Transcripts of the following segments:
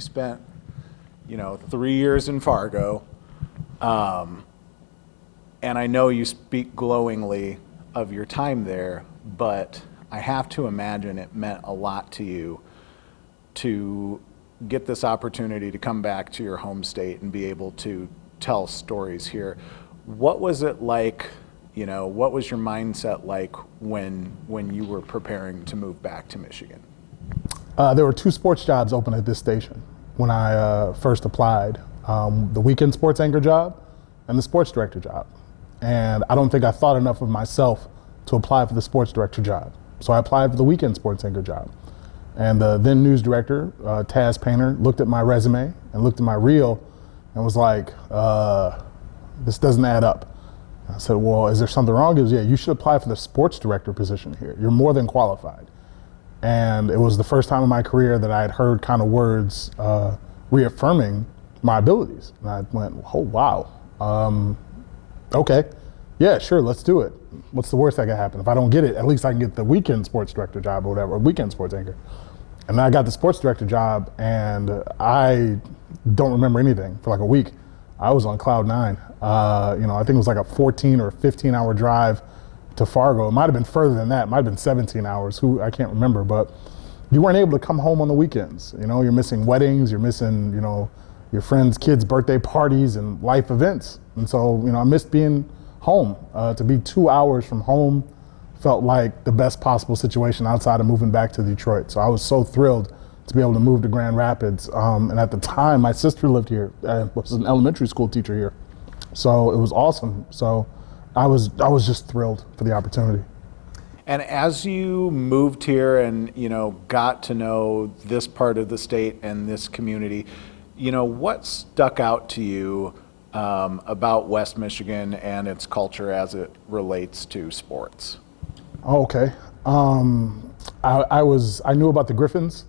you spent, 3 years in Fargo, and I know you speak glowingly of your time there, but I have to imagine it meant a lot to you to get this opportunity to come back to your home state and be able to tell stories here. What was it like, what was your mindset like when you were preparing to move back to Michigan? There were 2 sports jobs open at this station when I first applied, the weekend sports anchor job and the sports director job. And I don't think I thought enough of myself to apply for the sports director job. So I applied for the weekend sports anchor job. And the then news director, Taz Painter, looked at my resume and looked at my reel and was like, this doesn't add up. I said, well, is there something wrong? He goes, yeah, you should apply for the sports director position here. You're more than qualified. And it was the first time in my career that I had heard kind of words reaffirming my abilities. And I went, oh, wow. Okay, yeah, sure, let's do it. What's the worst that could happen? If I don't get it, at least I can get the weekend sports director job or whatever, or weekend sports anchor. And then I got the sports director job, and I don't remember anything for like a week. I was on cloud 9. I think it was like a 14 or 15-hour drive to Fargo. It might have been further than that. It might have been 17 hours. I can't remember, but you weren't able to come home on the weekends. You're missing weddings, you're missing, your friends' kids' birthday parties and life events. And so, I missed being home. To be 2 hours from home felt like the best possible situation outside of moving back to Detroit. So I was so thrilled to be able to move to Grand Rapids. And at the time, my sister lived here, was an elementary school teacher here. So it was awesome. So I was just thrilled for the opportunity. And as you moved here and, got to know this part of the state and this community, what stuck out to you about West Michigan and its culture as it relates to sports? Okay. I knew about the Griffins.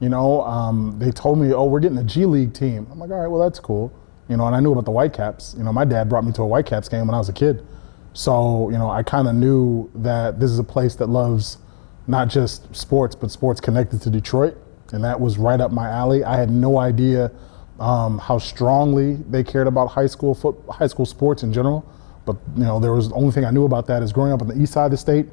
They told me, oh, we're getting a G League team. I'm like, all right, well, that's cool. And I knew about the Whitecaps. My dad brought me to a Whitecaps game when I was a kid. So, I kind of knew that this is a place that loves not just sports, but sports connected to Detroit. And that was right up my alley. I had no idea how strongly they cared about high school sports in general. But, there was the only thing I knew about that is growing up on the east side of the state,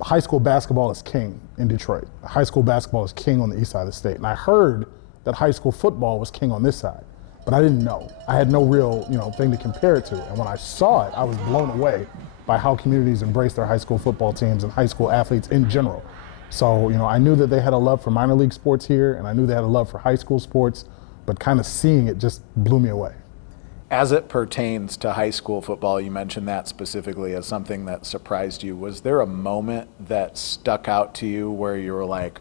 high school basketball is king in Detroit. High school basketball is king on the east side of the state. And I heard that high school football was king on this side, but I didn't know. I had no real, thing to compare it to. And when I saw it, I was blown away by how communities embrace their high school football teams and high school athletes in general. So, I knew that they had a love for minor league sports here, and I knew they had a love for high school sports, but kind of seeing it just blew me away. As it pertains to high school football, you mentioned that specifically as something that surprised you. Was there a moment that stuck out to you where you were like,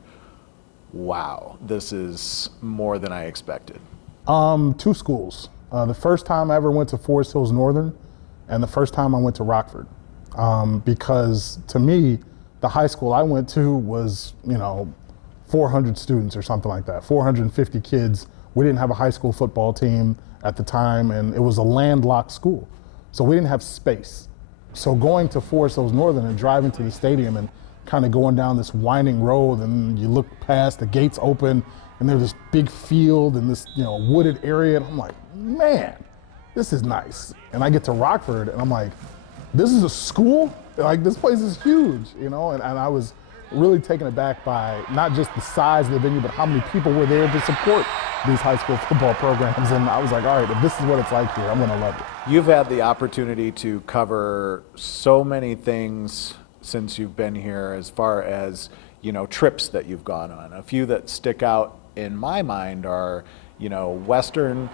wow, this is more than I expected? 2 schools. The first time I ever went to Forest Hills Northern, and the first time I went to Rockford. Because to me, the high school I went to was, 400 students or something like that, 450 kids. We didn't have a high school football team at the time, and it was a landlocked school. So we didn't have space. So going to Forest Hills Northern and driving to the stadium and kind of going down this winding road, and you look past, the gates open, and there's this big field and this, wooded area, and I'm like, man, this is nice. And I get to Rockford, and I'm like, this is a school? Like, this place is huge, and I was really taken aback by not just the size of the venue, but how many people were there to support these high school football programs. And I was like, all right, if this is what it's like here, I'm gonna love it. You've had the opportunity to cover so many things since you've been here, as far as, trips that you've gone on. A few that stick out in my mind are, Western,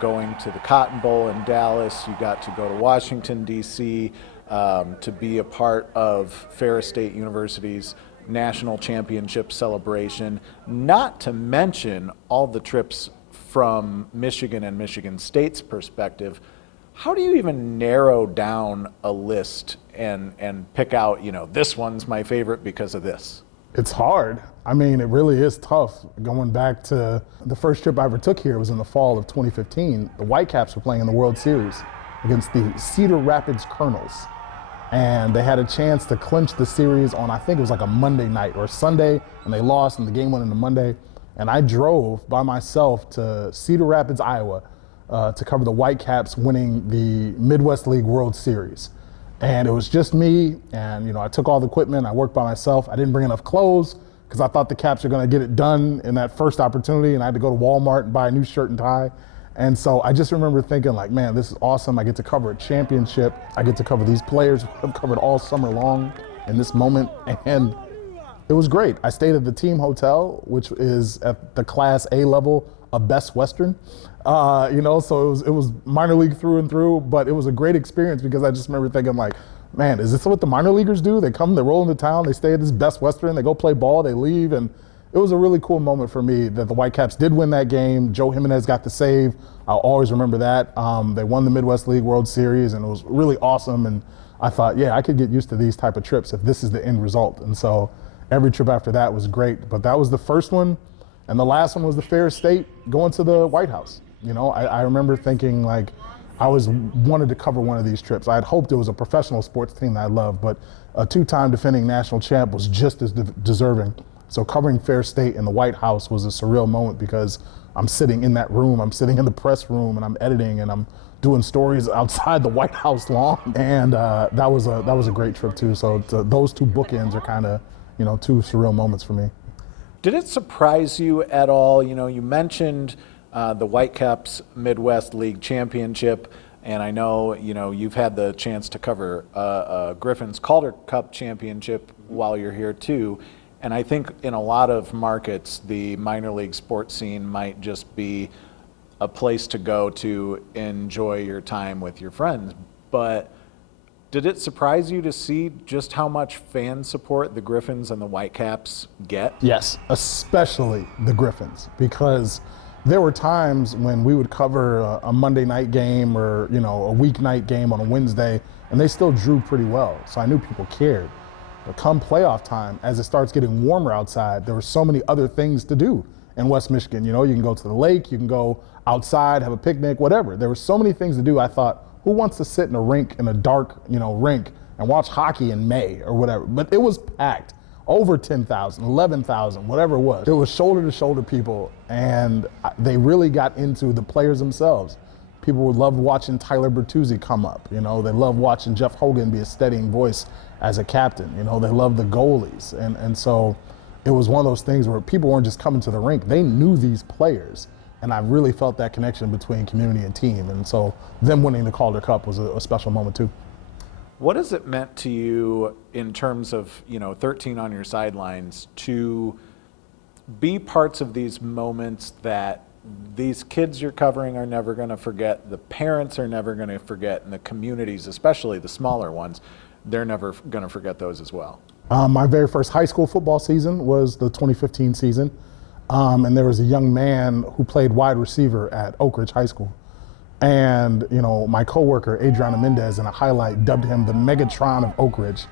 going to the Cotton Bowl in Dallas. You got to go to Washington, D.C., to be a part of Ferris State University's national championship celebration, not to mention all the trips from Michigan and Michigan State's perspective. How do you even narrow down a list and pick out, this one's my favorite because of this? It's hard. I mean, it really is tough. Going back to the first trip I ever took here was in the fall of 2015. The Whitecaps were playing in the World Series against the Cedar Rapids Colonels. And they had a chance to clinch the series on, I think it was like a Monday night or Sunday, and they lost, and the game went into Monday. And I drove by myself to Cedar Rapids, Iowa, to cover the Whitecaps winning the Midwest League World Series. And it was just me, and I took all the equipment, I worked by myself. I didn't bring enough clothes because I thought the Caps were gonna get it done in that first opportunity, and I had to go to Walmart and buy a new shirt and tie. And so I just remember thinking like, man, this is awesome. I get to cover a championship. I get to cover these players who I've covered all summer long in this moment. And it was great. I stayed at the team hotel, which is at the Class A level of Best Western. So it was minor league through and through, but it was a great experience because I just remember thinking like, man, is this what the minor leaguers do? They come, they roll into town, they stay at this Best Western, they go play ball, they leave. And it was a really cool moment for me that the Whitecaps did win that game. Joe Jimenez got the save. I'll always remember that. They won the Midwest League World Series, and it was really awesome. And I thought, yeah, I could get used to these type of trips if this is the end result. And so every trip after that was great. But that was the first one. And the last one was the Fair State going to the White House. I remember thinking like I always wanted to cover one of these trips. I had hoped it was a professional sports team that I loved, but a two-time defending national champ was just as deserving. So covering Fair State in the White House was a surreal moment because I'm sitting in that room, I'm sitting in the press room, and I'm editing, and I'm doing stories outside the White House lawn. And that was a great trip too. So those two bookends are kind of, two surreal moments for me. Did it surprise you at all? You mentioned the Whitecaps Midwest League Championship, and I know, you've had the chance to cover Griffin's Calder Cup Championship while you're here too. And I think in a lot of markets, the minor league sports scene might just be a place to go to enjoy your time with your friends. But did it surprise you to see just how much fan support the Griffins and the Whitecaps get? Yes, especially the Griffins, because there were times when we would cover a Monday night game or, a weeknight game on a Wednesday, and they still drew pretty well. So I knew people cared. But come playoff time, as it starts getting warmer outside, there were so many other things to do in West Michigan. You can go to the lake, you can go outside, have a picnic, whatever. There were so many things to do. I thought, who wants to sit in a rink, in a dark, rink, and watch hockey in May or whatever? But it was packed. Over 10,000, 11,000, whatever it was. It was shoulder-to-shoulder people, and they really got into the players themselves. People would love watching Tyler Bertuzzi come up. They love watching Jeff Hogan be a steadying voice as a captain. They love the goalies. And so it was one of those things where people weren't just coming to the rink. They knew these players. And I really felt that connection between community and team. And so them winning the Calder Cup was a special moment too. What has it meant to you in terms of, 13 on your sidelines to be parts of these moments that these kids you're covering are never going to forget, the parents are never going to forget, and the communities, especially the smaller ones, they're never going to forget those as well? My very first high school football season was the 2015 season, and there was a young man who played wide receiver at Oak Ridge High School. And, my coworker, Adriana Mendez, in a highlight, dubbed him the Megatron of Oak Ridge.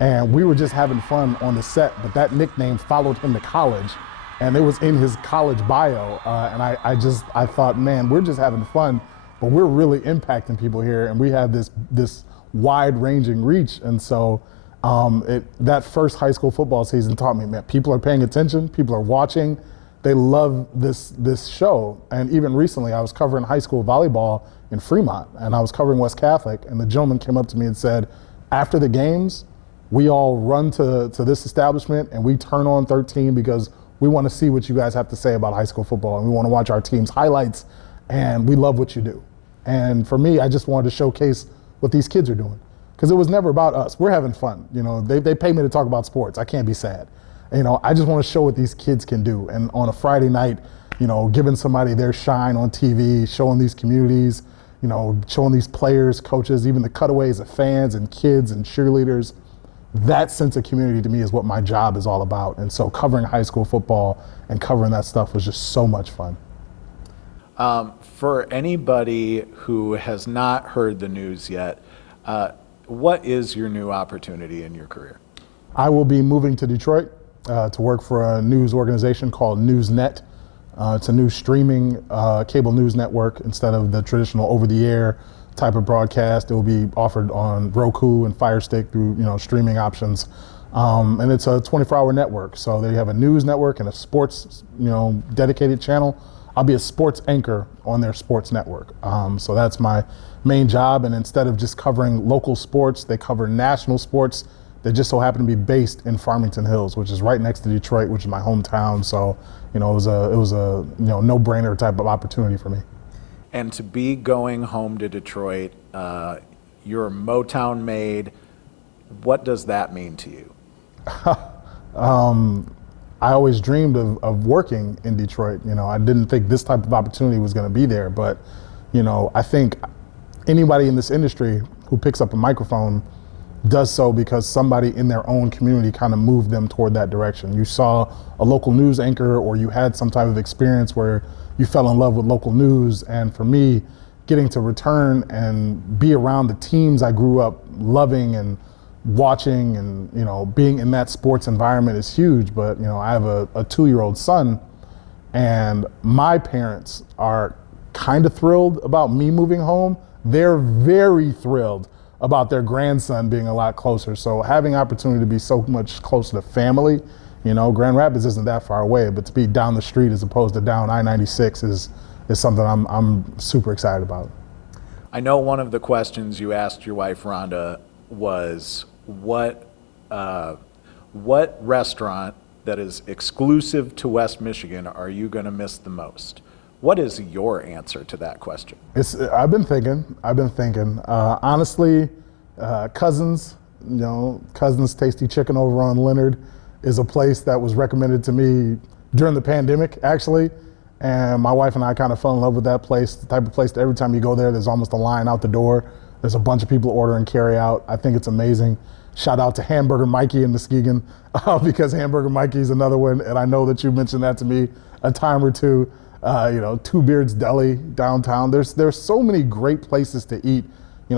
And we were just having fun on the set, but that nickname followed him to college. And it was in his college bio. And I thought, man, we're just having fun, but we're really impacting people here. And we have this wide-ranging reach. And so that first high school football season taught me, man, people are paying attention, people are watching. They love this show. And even recently, I was covering high school volleyball in Fremont, and I was covering West Catholic, and the gentleman came up to me and said, after the games, we all run to this establishment, and we turn on 13 because we want to see what you guys have to say about high school football, and we want to watch our team's highlights, and we love what you do. And for me, I just wanted to showcase what these kids are doing, because it was never about us. We're having fun. They pay me to talk about sports. I can't be sad. I just want to show what these kids can do. And on a Friday night, giving somebody their shine on TV, showing these communities, showing these players, coaches, even the cutaways of fans and kids and cheerleaders, that sense of community to me is what my job is all about. And so covering high school football and covering that stuff was just so much fun. For anybody who has not heard the news yet, what is your new opportunity in your career? I will be moving to Detroit to work for a news organization called NewsNet. It's a new streaming cable news network instead of the traditional over-the-air type of broadcast. It will be offered on Roku and Fire Stick through streaming options. And it's a 24-hour network. So they have a news network and a sports, dedicated channel. I'll be a sports anchor on their sports network. So that's my main job. And instead of just covering local sports, they cover national sports that just so happen to be based in Farmington Hills, which is right next to Detroit, which is my hometown. So, it was a no-brainer type of opportunity for me. And to be going home to Detroit, you're Motown made. What does that mean to you? I always dreamed of working in Detroit. I didn't think this type of opportunity was going to be there, but I think anybody in this industry who picks up a microphone does so because somebody in their own community kind of moved them toward that direction. You saw a local news anchor, or you had some type of experience where you fell in love with local news. And for me, getting to return and be around the teams I grew up loving and watching, and being in that sports environment is huge. But I have a 2-year-old son, and my parents are kind of thrilled about me moving home. They're very thrilled about their grandson being a lot closer. So having opportunity to be so much closer to family, Grand Rapids isn't that far away, but to be down the street as opposed to down I-96 is something I'm super excited about. I know one of the questions you asked your wife Rhonda was what restaurant that is exclusive to West Michigan are you going to miss the most? What is your answer to that question? I've been thinking. Honestly, Cousins, Cousins Tasty Chicken over on Leonard is a place that was recommended to me during the pandemic, actually. And my wife and I kind of fell in love with that place, the type of place that every time you go there, there's almost a line out the door. There's a bunch of people ordering carry out. I think it's amazing. Shout out to Hamburger Mikey in Muskegon, because Hamburger Mikey is another one. And I know that you mentioned that to me a time or two. Two Beards Deli downtown. There's so many great places to eat.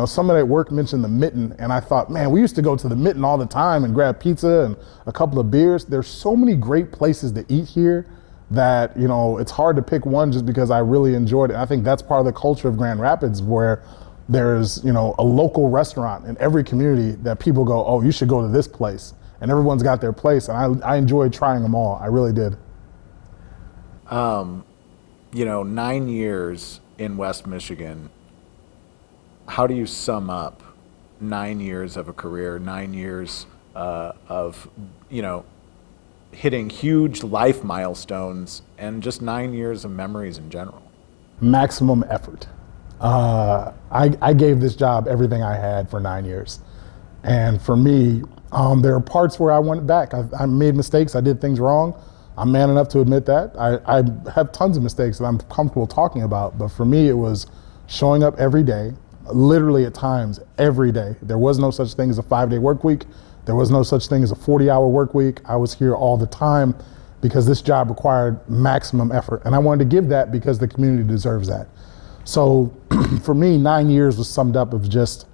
Somebody at work mentioned the Mitten, and I thought, man, we used to go to the Mitten all the time and grab pizza and a couple of beers. There's so many great places to eat here that, it's hard to pick one just because I really enjoyed it. I think that's part of the culture of Grand Rapids, where there's, a local restaurant in every community that people go, oh, you should go to this place. And everyone's got their place, and I enjoyed trying them all. I really did. 9 years in West Michigan, how do you sum up 9 years of a career, 9 years of, hitting huge life milestones, and just 9 years of memories in general? Maximum effort. I gave this job everything I had for 9 years. And for me, there are parts where I went back. I made mistakes, I did things wrong. I'm man enough to admit that. I have tons of mistakes that I'm comfortable talking about, but for me it was showing up every day, literally at times every day. There was no such thing as a 5-day work week. There was no such thing as a 40-hour work week. I was here all the time because this job required maximum effort, and I wanted to give that because the community deserves that. So for me, 9 years was summed up of just,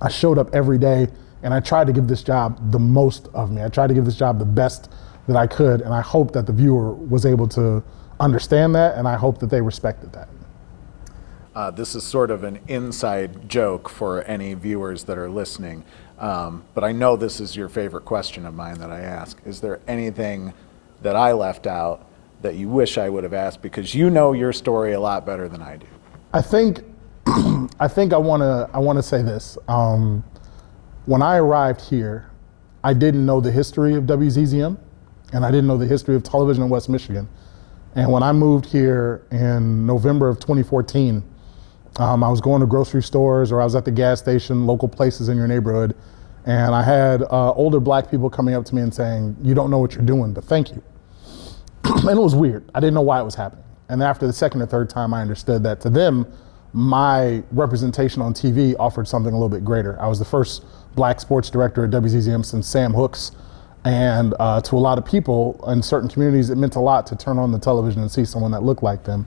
I showed up every day and I tried to give this job the most of me. I tried to give this job the best that I could, and I hope that the viewer was able to understand that, and I hope that they respected that. This is sort of an inside joke for any viewers that are listening, but I know this is your favorite question of mine that I ask. Is there anything that I left out that you wish I would have asked, because you know your story a lot better than I do? I think I want to say this. When I arrived here, I didn't know the history of WZZM, and I didn't know the history of television in West Michigan. And when I moved here in November of 2014, I was going to grocery stores, or I was at the gas station, local places in your neighborhood, and I had older black people coming up to me and saying, "You don't know what you're doing, but thank you." And it was weird. I didn't know why it was happening. And after the second or third time, I understood that to them, my representation on TV offered something a little bit greater. I was the first black sports director at WZZM since Sam Hooks. And to a lot of people in certain communities, it meant a lot to turn on the television and see someone that looked like them.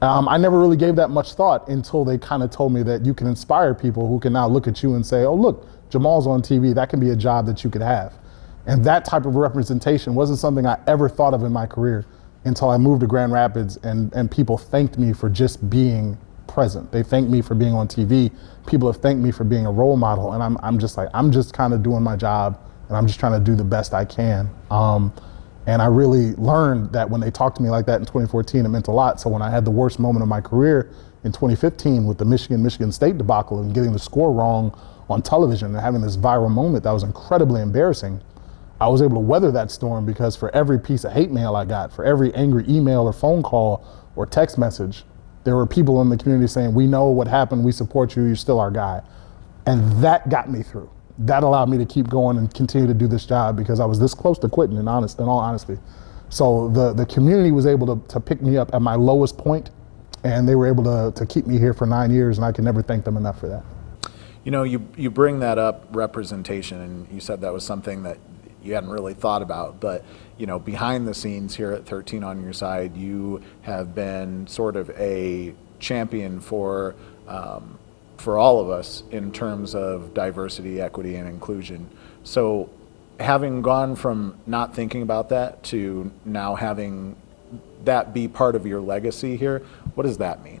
I never really gave that much thought until they kind of told me that you can inspire people who can now look at you and say, oh, look, Jamal's on TV. That can be a job that you could have. And that type of representation wasn't something I ever thought of in my career until I moved to Grand Rapids, and people thanked me for just being present. They thanked me for being on TV. People have thanked me for being a role model. And I'm just kind of doing my job and I'm just trying to do the best I can. And I really learned that when they talked to me like that in 2014, it meant a lot. So when I had the worst moment of my career in 2015 with the Michigan State debacle and getting the score wrong on television and having this viral moment that was incredibly embarrassing, I was able to weather that storm because for every piece of hate mail I got, for every angry email or phone call or text message, there were people in the community saying, we know what happened, we support you, you're still our guy. And that got me through. That allowed me to keep going and continue to do this job because I was this close to quitting, in all honesty. So the community was able to pick me up at my lowest point, and they were able to keep me here for 9 years, and I can never thank them enough for that. You know, you bring that up, representation, and you said that was something that you hadn't really thought about, but you know, behind the scenes here at 13 on Your Side, you have been sort of a champion for all of us in terms of diversity, equity, and inclusion. So having gone from not thinking about that to now having that be part of your legacy here, what does that mean?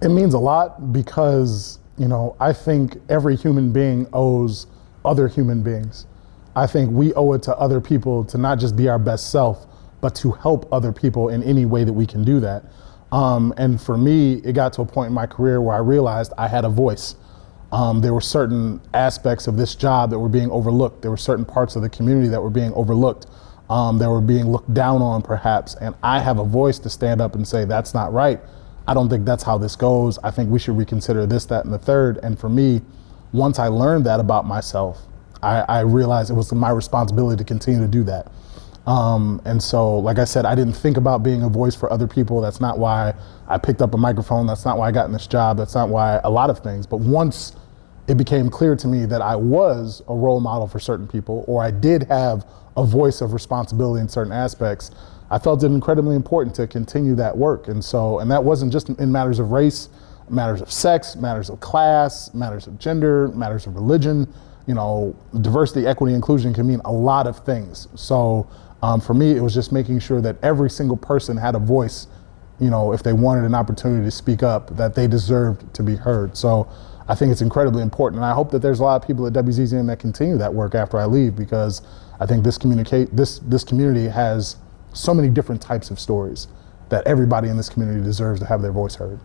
It means a lot because, you know, I think every human being owes other human beings. I think we owe it to other people to not just be our best self, but to help other people in any way that we can do that. And for me, it got to a point in my career where I realized I had a voice. There were certain aspects of this job that were being overlooked. There were certain parts of the community that were being overlooked, that were being looked down on perhaps. And I have a voice to stand up and say, that's not right. I don't think that's how this goes. I think we should reconsider this, that, and the third. And for me, once I learned that about myself, I realized it was my responsibility to continue to do that. And so, like I said, I didn't think about being a voice for other people. That's not why I picked up a microphone. That's not why I got in this job. That's not why a lot of things. But once it became clear to me that I was a role model for certain people, or I did have a voice of responsibility in certain aspects, I felt it incredibly important to continue that work. And that wasn't just in matters of race, matters of sex, matters of class, matters of gender, matters of religion. You know, diversity, equity, inclusion can mean a lot of things. So for me, it was just making sure that every single person had a voice, you know, if they wanted an opportunity to speak up, that they deserved to be heard. So I think it's incredibly important. And I hope that there's a lot of people at WZZM that continue that work after I leave, because I think this community has so many different types of stories that everybody in this community deserves to have their voice heard.